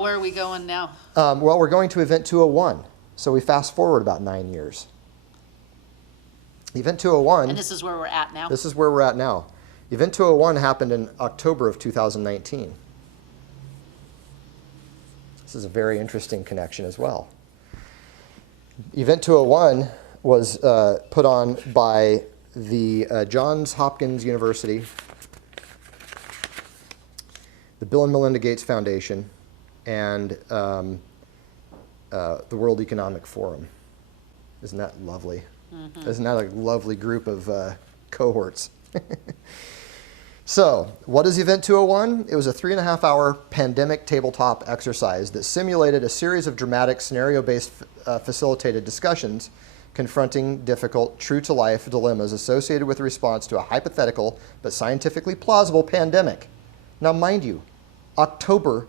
Where are we going now? Well, we're going to Event 201. So we fast forward about 9 years. Event 201. And this is where we're at now? This is where we're at now. Event 201 happened in October of 2019. This is a very interesting connection as well. Event 201 was put on by the Johns Hopkins University, the Bill and Melinda Gates Foundation, and the World Economic Forum. Isn't that lovely? Mm-hmm. Isn't that a lovely group of cohorts? So, what is Event 201? It was a 3.5-hour pandemic tabletop exercise that simulated a series of dramatic scenario-based facilitated discussions confronting difficult, true-to-life dilemmas associated with the response to a hypothetical but scientifically plausible pandemic. Now, mind you, October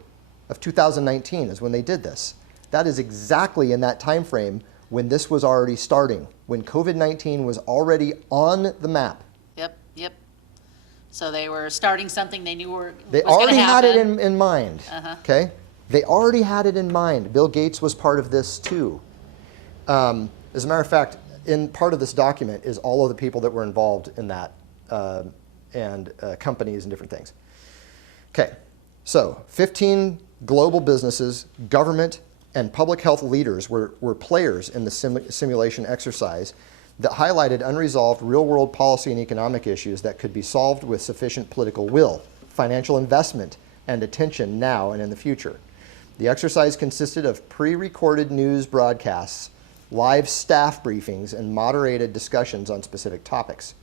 of 2019 is when they did this. That is exactly in that time frame when this was already starting, when COVID-19 was already on the map. Yep. So they were starting something they knew They was already gonna had it happen. in mind, okay? They already had it in mind. Bill Gates was part of this too. As a matter of fact, in part of this document is all of the people that were involved in that and companies and different things. Okay, so 15 global businesses, government, and public health leaders were players in the simulation exercise that highlighted unresolved real-world policy and economic issues that could be solved with sufficient political will, financial investment, and attention now and in the future. The exercise consisted of pre-recorded news broadcasts, live staff briefings, and moderated discussions on specific topics.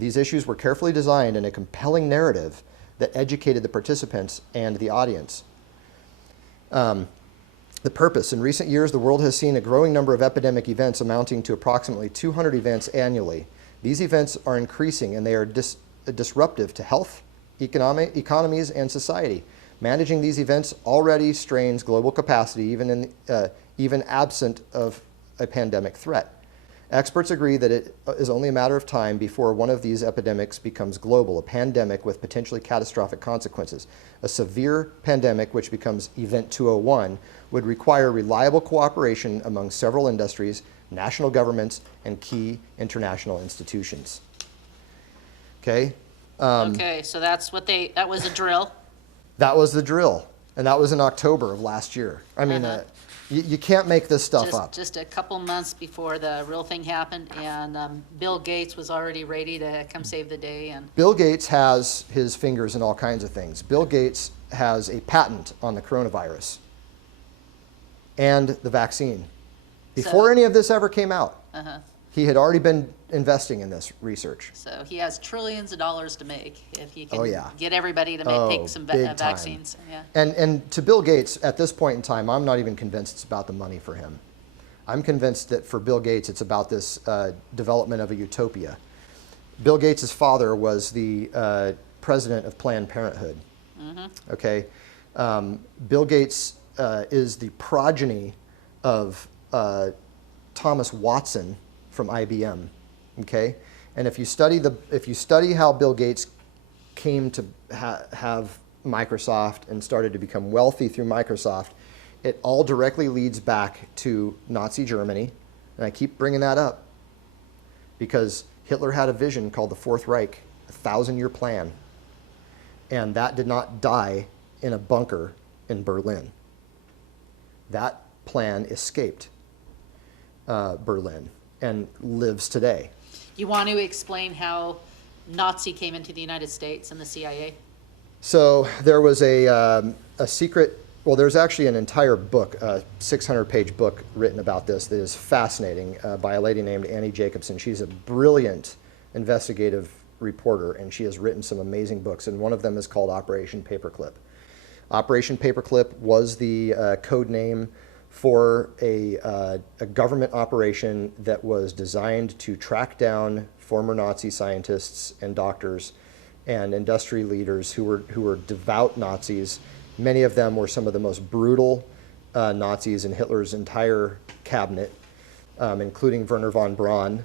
These issues were carefully designed in a compelling narrative that educated the participants and the audience. The purpose. In recent years, the world has seen a growing number of epidemic events amounting to approximately 200 events annually. These events are increasing and they are disruptive to health, economies, and society. Managing these events already strains global capacity, even absent of a pandemic threat. Experts agree that it is only a matter of time before one of these epidemics becomes global, a pandemic with potentially catastrophic consequences. A severe pandemic, which becomes Event 201, would require reliable cooperation among several industries, national governments, and key international institutions. Okay? Okay, so that was a drill. That was the drill, and that was in October of last year. I mean, you can't make this stuff up. Just a couple months before the real thing happened, and Bill Gates was already ready to come save the day. And Bill Gates has his fingers in all kinds of things. Bill Gates has a patent on the coronavirus and the vaccine. Before any of this ever came out, he had already been investing in this research. So he has trillions of dollars to make if he can get everybody to take some vaccines. Yeah. And to Bill Gates, at this point in time, I'm not even convinced it's about the money for him. I'm convinced that for Bill Gates, it's about this development of a utopia. Bill Gates' father was the president of Planned Parenthood. Okay, Bill Gates is the progeny of Thomas Watson from IBM. Okay, and if you study how Bill Gates came to have Microsoft and started to become wealthy through Microsoft, it all directly leads back to Nazi Germany. And I keep bringing that up because Hitler had a vision called the Fourth Reich, a 1,000-year plan. And that did not die in a bunker in Berlin. That plan escaped Berlin and lives today. You want to explain how Nazi came into the United States and the CIA? So there was a secret, well, there's actually an entire book, a 600-page book written about this that is fascinating by a lady named Annie Jacobson. She's a brilliant investigative reporter, and she has written some amazing books, and one of them is called Operation Paperclip. Operation Paperclip was the code name for a government operation that was designed to track down former Nazi scientists and doctors and industry leaders who were devout Nazis. Many of them were some of the most brutal Nazis in Hitler's entire cabinet, including Werner von Braun,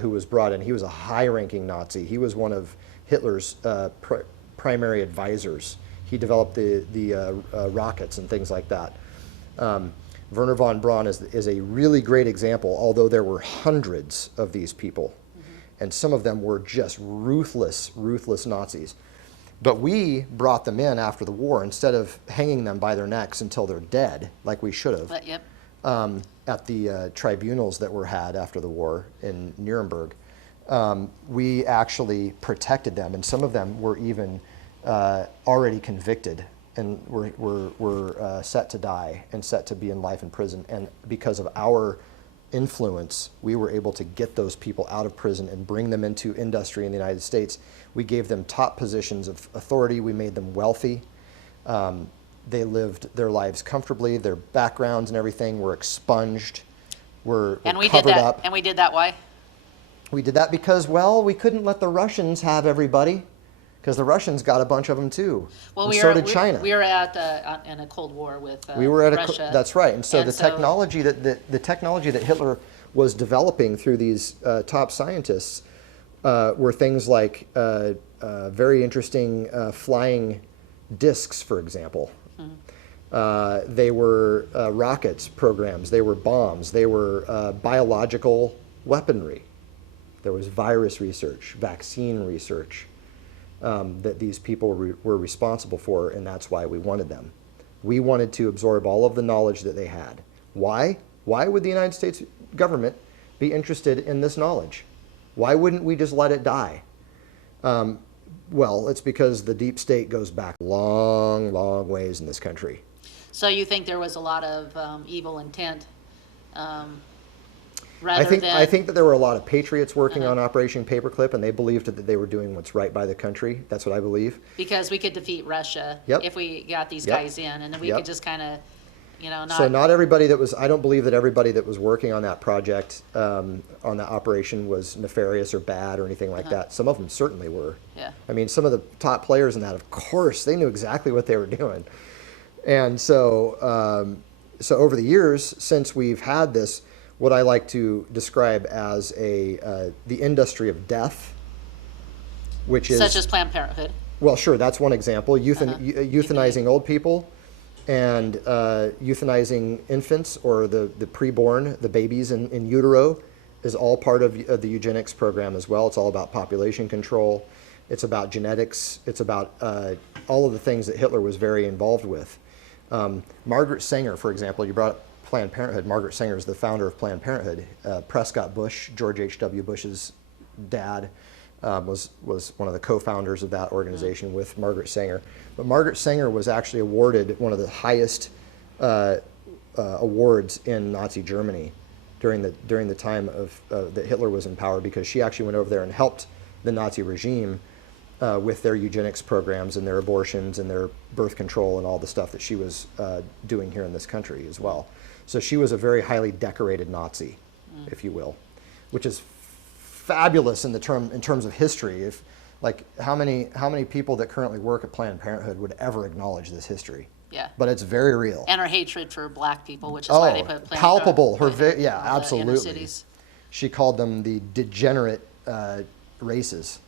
who was brought in. He was a high-ranking Nazi. He was one of Hitler's primary advisors. He developed the rockets and things like that. Wernher von Braun is a really great example, although there were hundreds of these people, and some of them were just ruthless Nazis. But we brought them in after the war instead of hanging them by their necks until they're dead, like we should have. Yep. At the tribunals that were had after the war in Nuremberg. We actually protected them, and some of them were even already convicted and were set to die and set to be in life in prison. And because of our influence, we were able to get those people out of prison and bring them into industry in the United States. We gave them top positions of authority. We made them wealthy. They lived their lives comfortably. Their backgrounds and everything were expunged, were covered up. And we did that why? We did that because, well, we couldn't let the Russians have everybody, because the Russians got a bunch of them too. Well, and so did China. We were at in a Cold War with we were at Russia. That's right. And so the technology that Hitler was developing through these top scientists were things like very interesting flying discs, for example. They were rockets programs. They were bombs. They were biological weaponry. There was virus research, vaccine research that these people were responsible for, and that's why we wanted them. We wanted to absorb all of the knowledge that they had. Why? Why would the United States government be interested in this knowledge? Why wouldn't we just let it die? Well, it's because the deep state goes back long, long ways in this country. So you think there was a lot of evil intent? I think that there were a lot of patriots working on Operation Paperclip, and they believed that they were doing what's right by the country. That's what I believe. Because we could defeat Russia if we got these guys in, and then we could just kind of, not. So not everybody I don't believe that everybody that was working on that project, on that operation, was nefarious or bad or anything like that. Some of them certainly were. Yeah. I mean, some of the top players in that, of course, they knew exactly what they were doing. And so, so over the years, since we've had this, what I like to describe as the industry of death, which is... Such as Planned Parenthood. Well, sure, that's one example. Euthanizing old people and euthanizing infants or the preborn, the babies in utero, is all part of the eugenics program as well. It's all about population control. It's about genetics. It's about all of the things that Hitler was very involved with. Margaret Sanger, for example, you brought up Planned Parenthood. Margaret Sanger is the founder of Planned Parenthood. Prescott Bush, George H.W. Bush's dad, was one of the co-founders of that organization with Margaret Sanger. But Margaret Sanger was actually awarded one of the highest awards in Nazi Germany during the time that Hitler was in power, because she actually went over there and helped the Nazi regime with their eugenics programs and their abortions and their birth control and all the stuff that she was doing here in this country as well. So she was a very highly decorated Nazi, if you will, which is fabulous in terms of history. If how many people that currently work at Planned Parenthood would ever acknowledge this history? Yeah. But it's very real. And her hatred for black people, which is why they put Planned palpable. Parenthood Absolutely. inner cities. She called them the degenerate races.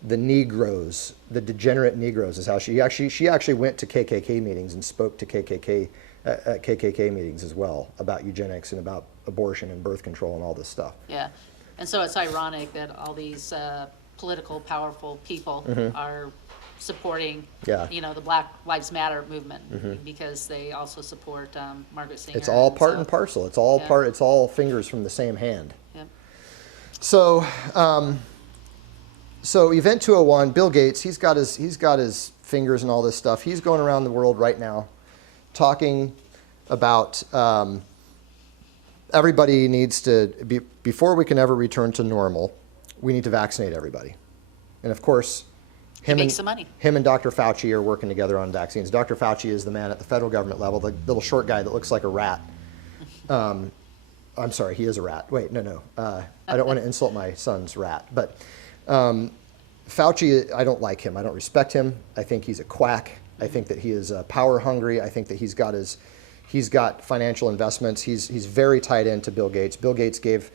The Negroes, the degenerate Negroes is how she actually went to KKK meetings and spoke to KKK meetings as well about eugenics and about abortion and birth control and all this stuff. Yeah, and so it's ironic that all these political, powerful people are supporting, the Black Lives Matter movement because they also support Margaret Sanger. It's all part and parcel. It's all It's all fingers from the same hand. Yeah. So. So Event 201, Bill Gates, he's got his fingers in all this stuff. He's going around the world right now talking about everybody needs to, before we can ever return to normal, we need to vaccinate everybody. And of course, him and Dr. Fauci are working together on vaccines. Dr. Fauci is the man at the federal government level, the little short guy that looks like a rat. I'm sorry, he is a rat. Wait, no. I don't want to insult my son's rat, but... Fauci, I don't like him. I don't respect him. I think he's a quack. I think that he is power hungry. I think that he's got financial investments. He's very tied into Bill Gates. Bill Gates gave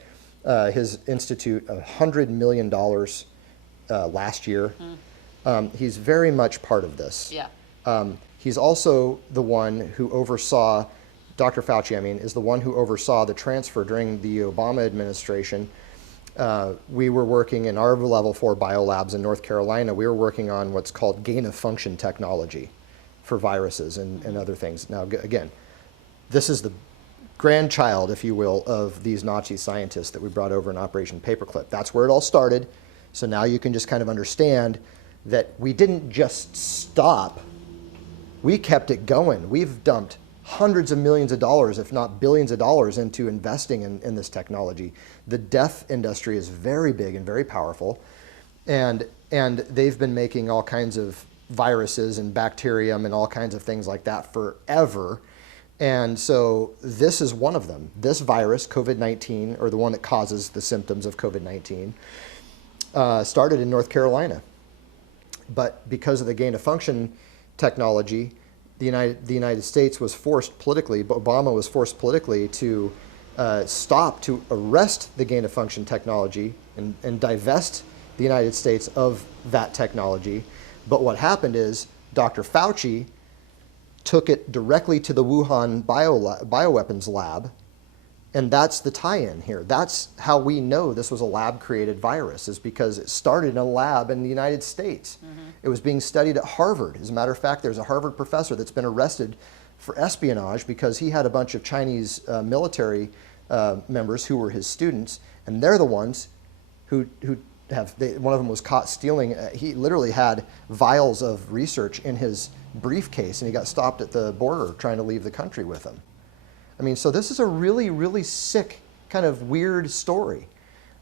his institute $100 million last year He's very much part of this. Yeah. He's also the one who oversaw, Dr. Fauci, I mean, is the one who oversaw the transfer during the Obama administration. We were working in our level 4 biolabs in North Carolina. We were working on what's called gain-of-function technology for viruses and other things. Now, again, this is the grandchild, if you will, of these Nazi scientists that we brought over in Operation Paperclip. That's where it all started. So now you can just kind of understand that we didn't just stop. We kept it going. We've dumped hundreds of millions of dollars, if not billions of dollars, into investing in this technology. The death industry is very big and very powerful, and they've been making all kinds of viruses and bacterium and all kinds of things like that forever. And so this is one of them. This virus, COVID-19, or the one that causes the symptoms of COVID-19, started in North Carolina. But because of the gain-of-function technology, the United States was forced politically, Obama was forced politically to arrest the gain-of-function technology and divest the United States of that technology. But what happened is Dr. Fauci took it directly to the Wuhan bioweapons lab, and that's the tie-in here. That's how we know this was a lab-created virus, is because it started in a lab in the United States. Mm-hmm. It was being studied at Harvard. As a matter of fact, there's a Harvard professor that's been arrested for espionage because he had a bunch of Chinese military members who were his students, and they're the ones who one of them was caught stealing. He literally had vials of research in his briefcase, and he got stopped at the border trying to leave the country with them. I mean, so this is a really, really sick, kind of weird story.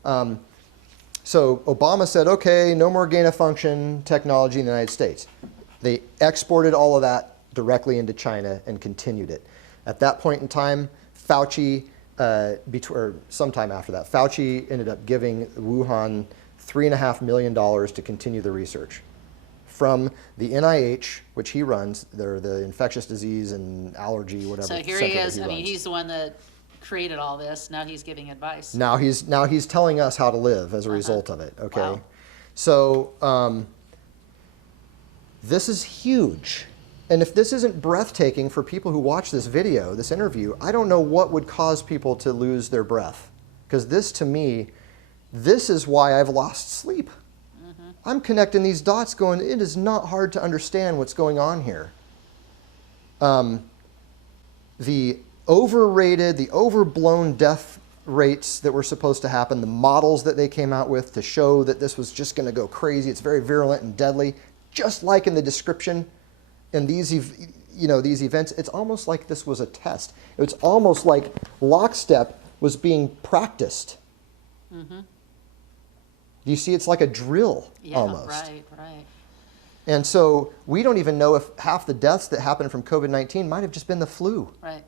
So Obama said, okay, no more gain-of-function technology in the United States. They exported all of that directly into China and continued it. At that point in time, Fauci, or sometime after that, Fauci ended up giving Wuhan $3.5 million to continue the research from the NIH, which he runs. They're the infectious disease and allergy, whatever. So here he is. I mean, he's the one that created all this. Now he's giving advice. Now he's telling us how to live as a result of it. Okay, wow. So this is huge. And if this isn't breathtaking for people who watch this video, this interview, I don't know what would cause people to lose their breath. Because this, to me, this is why I've lost sleep. Mm-hmm. I'm connecting these dots going, it is not hard to understand what's going on here. The overrated, the overblown death rates that were supposed to happen, the models that they came out with to show that this was just going to go crazy, it's very virulent and deadly, just like in the description in these events, it's almost like this was a test. It's almost like lockstep was being practiced. Mm-hmm. You see, it's like a drill almost. Right. And so we don't even know if half the deaths that happened from COVID-19 might have just been the flu. Right.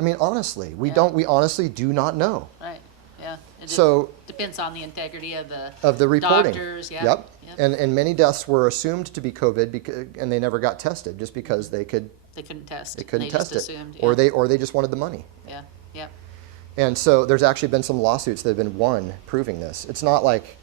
I mean, honestly, we honestly do not know. Right. Yeah. It so depends on the integrity of the reporting. Doctors. Yeah. Yep. And many deaths were assumed to be COVID and they never got tested just because they couldn't test. They couldn't test it, assumed, or they just wanted the money. Yeah. Yeah. And so there's actually been some lawsuits that have been won proving this. It's not like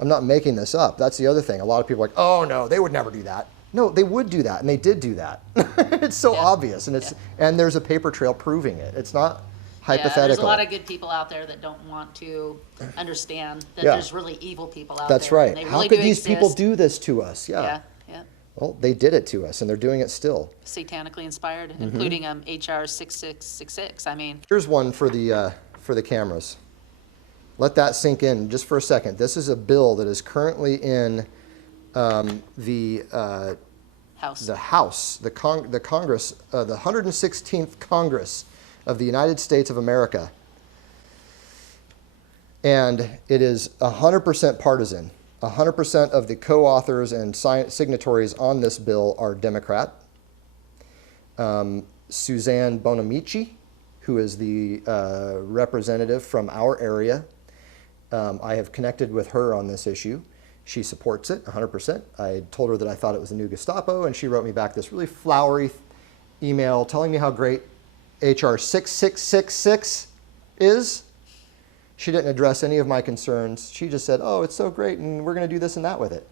I'm not making this up. That's the other thing. A lot of people are like, oh no, they would never do that. No, they would do that, and they did do that. It's so obvious, and and there's a paper trail proving it. It's not hypothetical. Yeah, there's a lot of good people out there that don't want to understand that there's really evil people out That's there. right. And they How really could do these exist. people do this to us? Yeah. Well, they did it to us, and they're doing it still. Satanically inspired, including HR 6666. I mean, here's one for the cameras. Let that sink in just for a second. This is a bill that is currently in the House, the Congress, the 116th Congress of the United States of America. And it is 100% partisan. 100% of the co-authors and signatories on this bill are Democrat. Suzanne Bonamici, who is the representative from our area, I have connected with her on this issue. She supports it 100%. I told her that I thought it was the new Gestapo, and she wrote me back this really flowery email telling me how great HR 6666 is. She didn't address any of my concerns. She just said, oh, it's so great, and we're going to do this and that with it.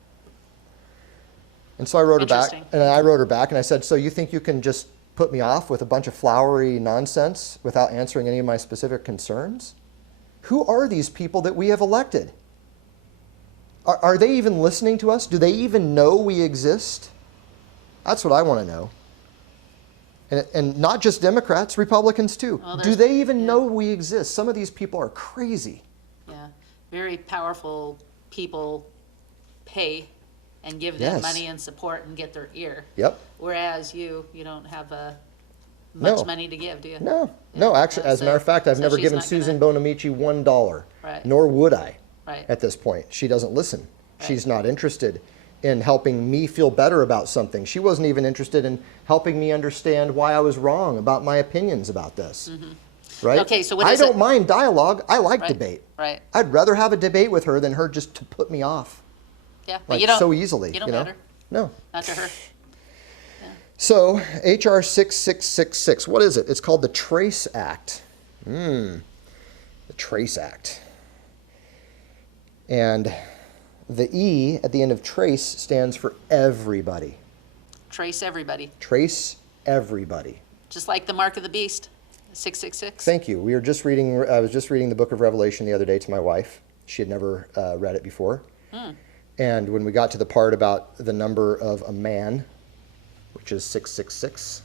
And so I wrote her back, Interesting. and I wrote her back, and I said, so you think you can just put me off with a bunch of flowery nonsense without answering any of my specific concerns? Who are these people that we have elected? Are they even listening to us? Do they even know we exist? That's what I want to know. And not just Democrats, Republicans too. Well, do they even know we exist? Some of these people are crazy. Yeah, very powerful people pay and give them money and support and get their ear. Yep. Whereas you don't have much money to give, do you? No. Actually, as a matter of fact, I've never given Susan Bonamici $1, nor would I. At this point, she doesn't listen. She's not interested in helping me feel better about something. She wasn't even interested in helping me understand why I was wrong about my opinions about this. Right? Okay, so I don't mind dialogue. I like debate. Right. I'd rather have a debate with her than her just to put me off. Yeah, but you don't so easily. You don't matter. No. Not to her. Yeah. So HR 6666. What is it? It's called the Trace Act. The Trace Act. And the E at the end of trace stands for everybody. Trace everybody. Trace everybody. Just like the mark of the beast, 666. Thank you. I was just reading the book of Revelation the other day to my wife. She had never read it before. And when we got to the part about the number of a man, which is 666,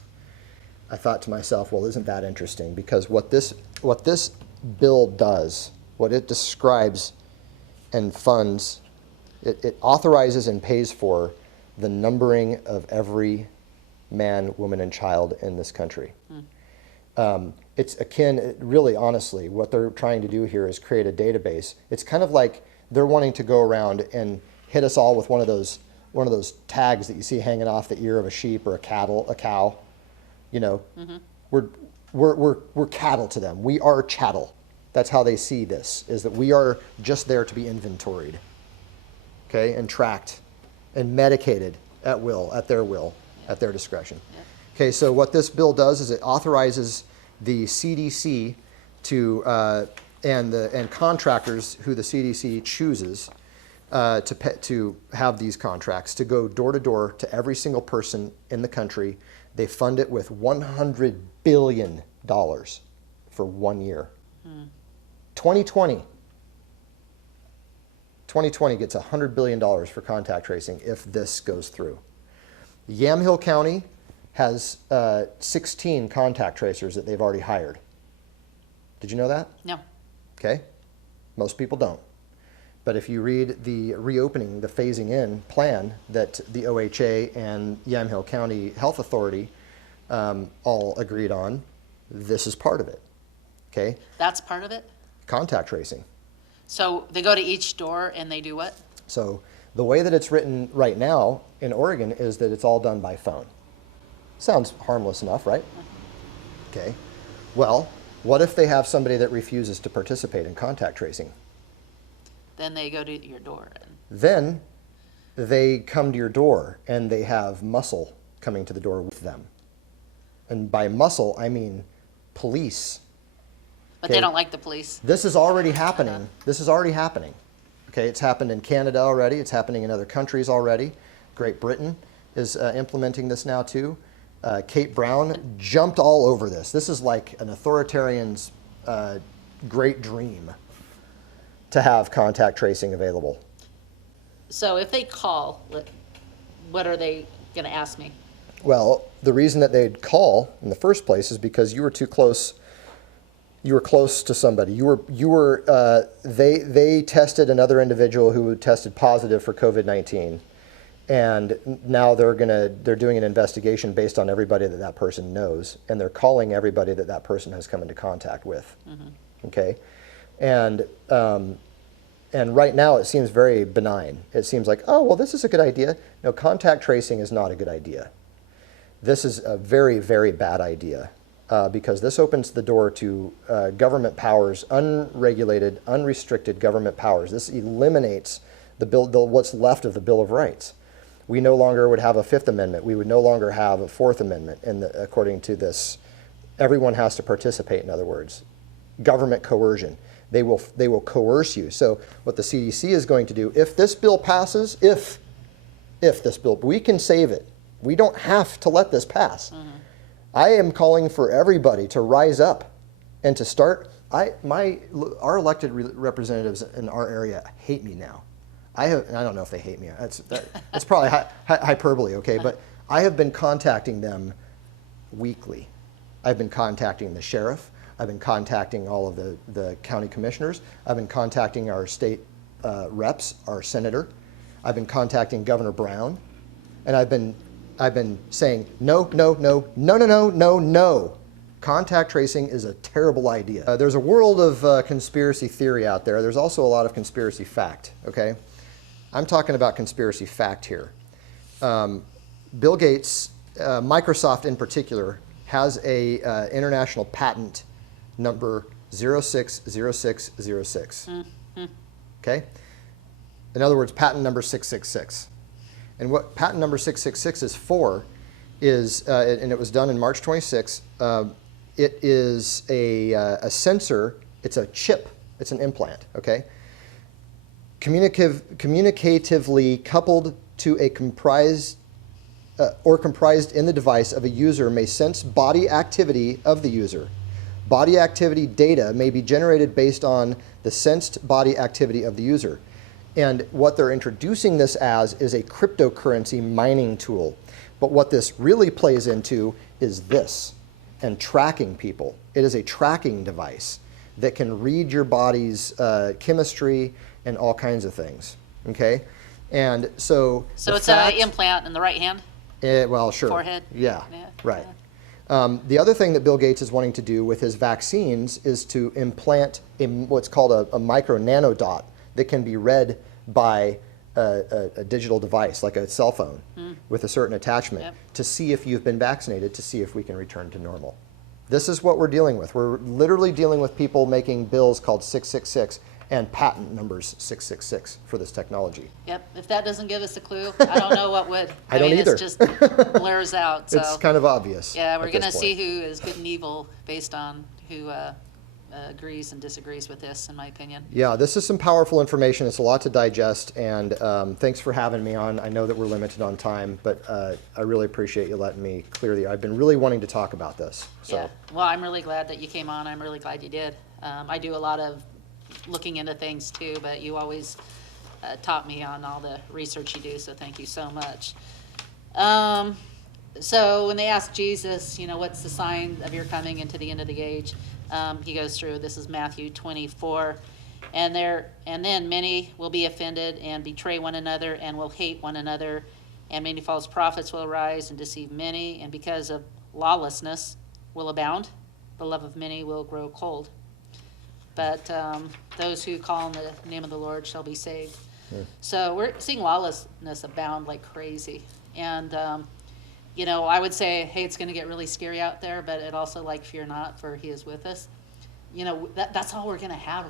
I thought to myself, well, isn't that interesting? Because what this bill does, what it describes and funds, it authorizes and pays for the numbering of every man, woman, and child in this country. It's akin, really honestly, what they're trying to do here is create a database. It's kind of like they're wanting to go around and hit us all with one of those tags that you see hanging off the ear of a sheep or a cow. You know, we're cattle to them. We are chattel. That's how they see this, is that we are just there to be inventoried, okay, and tracked and medicated at will, at their will, at their discretion. Okay, so what this bill does is it authorizes the CDC to and contractors who the CDC chooses to have these contracts to go door to door to every single person in the country. They fund it with $100 billion for 1 year. 2020 gets $100 billion for contact tracing if this goes through. Yamhill County has 16 contact tracers that they've already hired. Did you know that? No. Okay. Most people don't. But if you read the reopening, the phasing in plan that the OHA and Yamhill County Health Authority all agreed on, this is part of it. Okay? That's part of it? Contact tracing. So they go to each door and they do what? So the way that it's written right now in Oregon is that it's all done by phone. Sounds harmless enough, right? Okay. Well, what if they have somebody that refuses to participate in contact tracing? Then they go to your door. Then they come to your door and they have muscle coming to the door with them. And by muscle, I mean police. But they don't like the police. This is already happening. This is already happening. Okay, it's happened in Canada already. It's happening in other countries already. Great Britain is implementing this now too. Kate Brown jumped all over this. This is like an authoritarian's great dream to have contact tracing available. So if they call, what are they going to ask me? Well, the reason that they'd call in the first place is because you were too close. You were close to somebody. They tested another individual who tested positive for COVID-19, and now they're doing an investigation based on everybody that person knows, and they're calling everybody that person has come into contact with. Okay, and right now it seems very benign. It seems like, oh well, this is a good idea. No, contact tracing is not a good idea. This is a very, very bad idea. Because this opens the door to government powers, unregulated, unrestricted government powers. This eliminates what's left of the Bill of Rights. We no longer would have a Fifth Amendment. We would no longer have a Fourth Amendment. According to this, everyone has to participate. In other words, government coercion. They will coerce you. So what the CDC is going to do, if this bill passes, if if this bill, we can save it. We don't have to let this pass. I am calling for everybody to rise up and to start. Our elected representatives in our area hate me now. I don't know if they hate me. That's probably hyperbole, okay? But I have been contacting them weekly. I've been contacting the sheriff. I've been contacting all of the county commissioners. I've been contacting our state reps, our senator. I've been contacting Governor Brown, and I've been saying no, no, no, no, no, no, no, no. Contact tracing is a terrible idea. There's a world of conspiracy theory out there. There's also a lot of conspiracy fact, okay? I'm talking about conspiracy fact here. Bill Gates, Microsoft in particular, has a international patent number 060606. Okay? In other words, patent number 666. And what patent number 666 is for is, and it was done in March 26, it is a sensor, it's a chip, it's an implant, okay? Communicatively coupled to a comprised in the device of a user may sense body activity of the user. Body activity data may be generated based on the sensed body activity of the user. And what they're introducing this as is a cryptocurrency mining tool. But what this really plays into is this, and tracking people. It is a tracking device that can read your body's chemistry and all kinds of things, okay? And so it's an implant in the right hand? Well, sure. Forehead? Yeah, right. Yeah. The other thing that Bill Gates is wanting to do with his vaccines is to implant what's called a micro nanodot that can be read by a digital device, like a cell phone, with a certain attachment, to see if you've been vaccinated, to see if we can return to normal. This is what we're dealing with. We're literally dealing with people making bills called 666 and patent numbers 666 for this technology. Yep. If that doesn't give us a clue, I don't know what would. I don't either. It just blurs out. So. It's kind of obvious. Yeah, we're going to see who is good and evil based on who agrees and disagrees with this, in my opinion. Yeah, this is some powerful information. It's a lot to digest, and thanks for having me on. I know that we're limited on time, but I really appreciate you letting me clear I've been really wanting to talk about this. So. Yeah, well, I'm really glad that you came on. I'm really glad you did. I do a lot of looking into things too, but you always taught me on all the research you do, so thank you so much. So when they asked Jesus, what's the sign of your coming into the end of the age? He goes through, this is Matthew 24, and then many will be offended and betray one another and will hate one another, and many false prophets will arise and deceive many, and because of lawlessness will abound, the love of many will grow cold. But those who call on the name of the Lord shall be saved. Yeah. So we're seeing lawlessness abound like crazy. And, I would say, hey, it's going to get really scary out there, but it also, fear not, for he is with us. That's all we're going to have,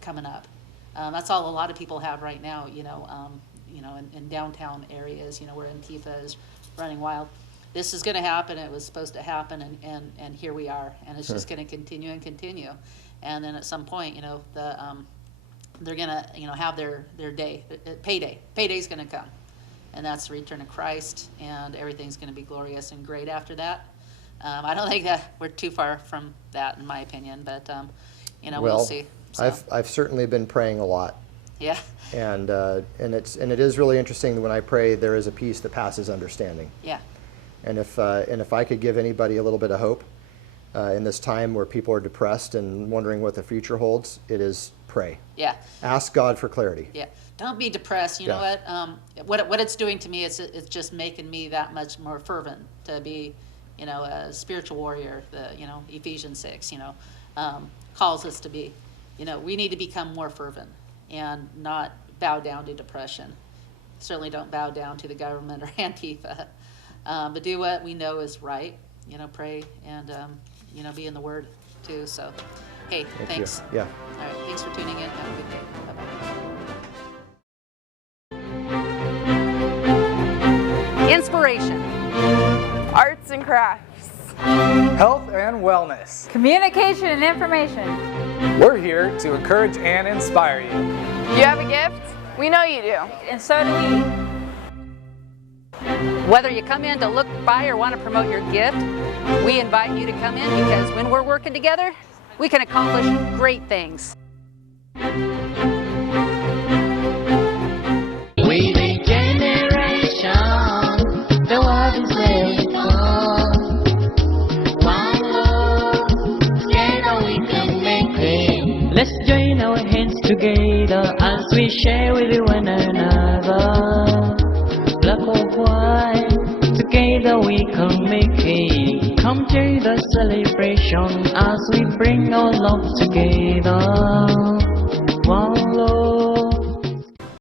coming up. That's all a lot of people have right now, in downtown areas, where Antifa is running wild. This is going to happen. It was supposed to happen, and here we are. And it's just going to continue and continue. And then at some point, they're going to, have their day, payday. Payday's going to come. And that's the return of Christ, and everything's going to be glorious and great after that. I don't think that we're too far from that, in my opinion, but, we'll see. So. I've certainly been praying a lot. Yeah. And it is really interesting that when I pray, there is a peace that passes understanding. Yeah. And if I could give anybody a little bit of hope in this time where people are depressed and wondering what the future holds, it is pray. Yeah. Ask God for clarity. Yeah. Don't be depressed. You know what it's doing to me is it's just making me that much more fervent to be, a spiritual warrior. Ephesians 6, calls us to be. We need to become more fervent and not bow down to depression. Certainly don't bow down to the government or Antifa, but do what we know is right. Pray and be in the Word too. So, hey, thanks. You. Yeah. All right. Thanks for tuning in. Have a good day. Bye-bye. Inspiration, arts and crafts, health and wellness, communication and information. We're here to encourage and inspire you. You have a gift? We know you do. And so do we. Whether you come in to look by or want to promote your gift, we invite you to come in because when we're working together, we can accomplish great things. We the generation, the world is waiting for. One love, together we can make it. Let's join our hands together as we share with one another. Black or white, together we can make it. Come to the celebration as we bring our love together. One love.